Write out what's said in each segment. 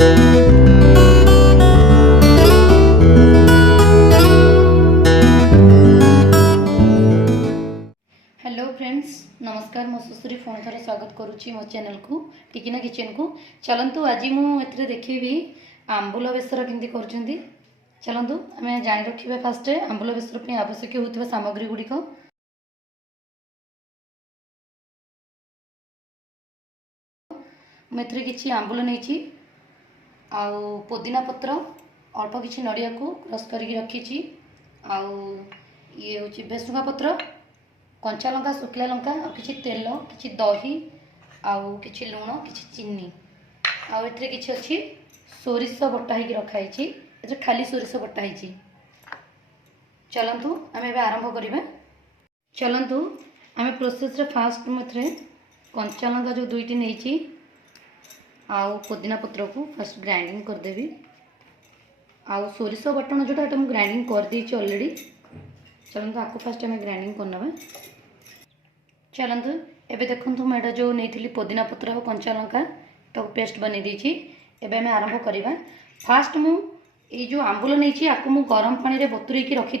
Hello friends, नमस्कार। मो सुश्री phone थे स्वागत करुच्ची मो चैनल को टिकिना किचन को। चलतु आज मुझे देखी आंबुल बेसर केमती कर। चलतु आम जाणी रखा फास्ट आंबुल बेसर आवश्यक होता सामग्री गुड़िक। मुझे किसी आंबुल नहीं पुदीना पत्र अल्प किसी नड़िया को क्रश करके रखी ये हूँ भेसुंगा पत्र कंचा लंका शुखला लंका और किसी तेल किसी दही आउ किसी लुण किसी चीनी आउ एथे किसी अच्छी सोरिष बटा ही रखाई खाली सोरिष बटा ही। चलतु आम ए आरंभ करवा। चलतु आम प्रोसेस रे फास्ट मुझे कंचा लंका जो दुईटी नहीं आउ पुदीना पत्र को फास्ट ग्राइंडिंग करदेवी। आउ सोरिष बटन जोटा मुझे ग्राइंडिंग कर देछि ऑलरेडी। चलतु आपको फास्ट आम ग्राइंडिंग करना। चलतु एबे देखंतु मैं जो नहीं पुदीना पत्र और कंचा लंका तो पेस्ट बनी देछि। एबे आम आरंभ करवा। फास्ट मु ये जो आंबुल नहीं आपको मु गरम पानी रे बतुरेकी रखी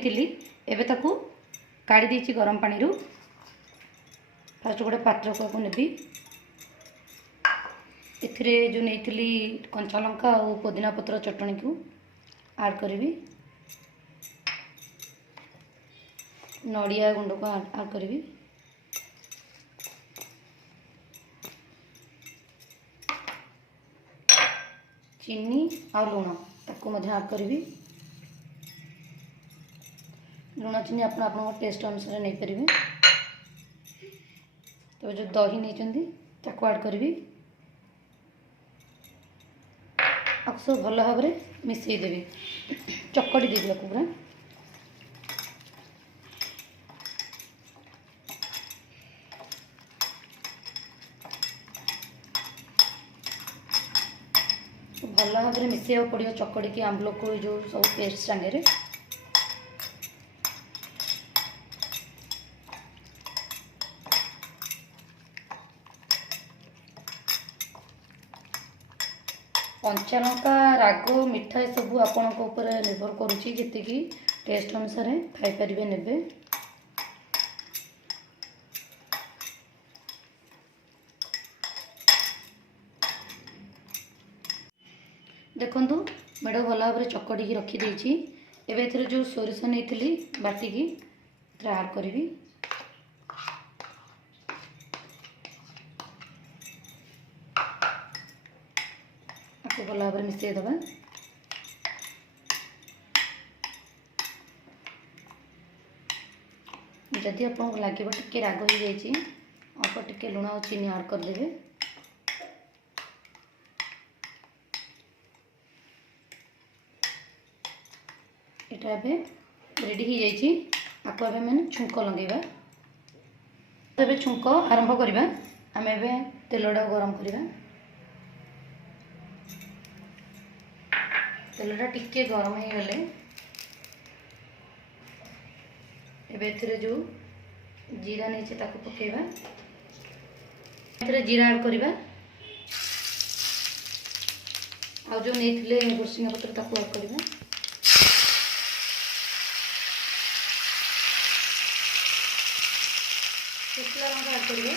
एबे ताकू काढ़ी देछि गरम पानी रु। फास्ट गोटे पात्र को नेबी एथिरे जो नहीं कंचा लंका और पुदीना पत्र चटनी को ऐड करी। नड़िया गुंड को ऐड करी। चीनी और लुण ताको ऐड करी। लुण चीनी आप टेस्ट अनुसार नहीं पारे। तो जो दही नहीं ताको ऐड करी। सब भल भाव में मिसईदेवी चकड़ी देवी पूरा। भल भाव में मिसैया पड़ो चकड़ी की आंबुल को जो सब पेस्ट सांगे। कंचा लंका राग मिठा सब आपण निर्भर करुच्ची जी टेस्ट अनुसार खाईपर ने। देखंतु मेड भल भाव में चकड़ी रखीदे। एवं जो सोरिष नहीं बाटिकी ऐड करी। भल भाव में मिसई दबा। जदि आपको लगे टिके राग हो जाए अल्प टिके लुण और चीनी ऐड करदे। एटा एबे रेडी हो जाइए। आपको एबे मैंने छुंक लगेगा। एबे छुंक आरंभ करवा। आम एबे तेलटा गरम करवा। तेलटा टिके गरम हो गले एबे जो जीरा नहीं ताको पकेवा। जीरा ऐड करवा। आ जो नहीं भुर्संगा पत्र ताको ऐड करवा। शुखला लंका ऐड करवा।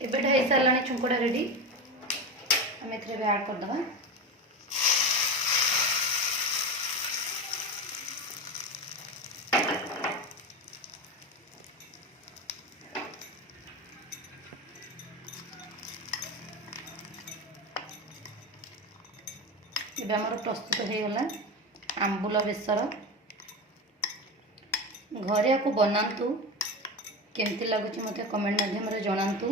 एबेटा हो सारा छुंकटा रेडी। आम ए ऐड करदे। एबे हमर प्रस्तुत हो गला आंबुल बेसर। घरे आपको बनातु केमती लगुच मत कमेंट माध्यम जनातु।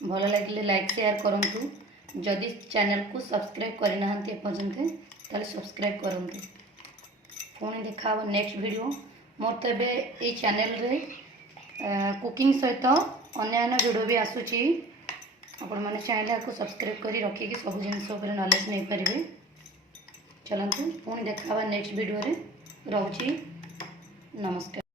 भल लगे लाइक शेयर करूँ। जदि चैनल को सब्सक्राइब करना एपर्यंत ताले सब्सक्राइब करूँ। पुणी देखा नेक्स्ट वीडियो। मोर तो ये चैनल रे कुकिंग सहित अन्य वीडियो भी आसूची। आपण मैंने चैनल को सब्सक्राइब कर रखिकी सब जिनस नॉलेज नहीं पारे। चलतु पुणी देखा नेक्स्ट वीडियो रे। रोची नमस्कार।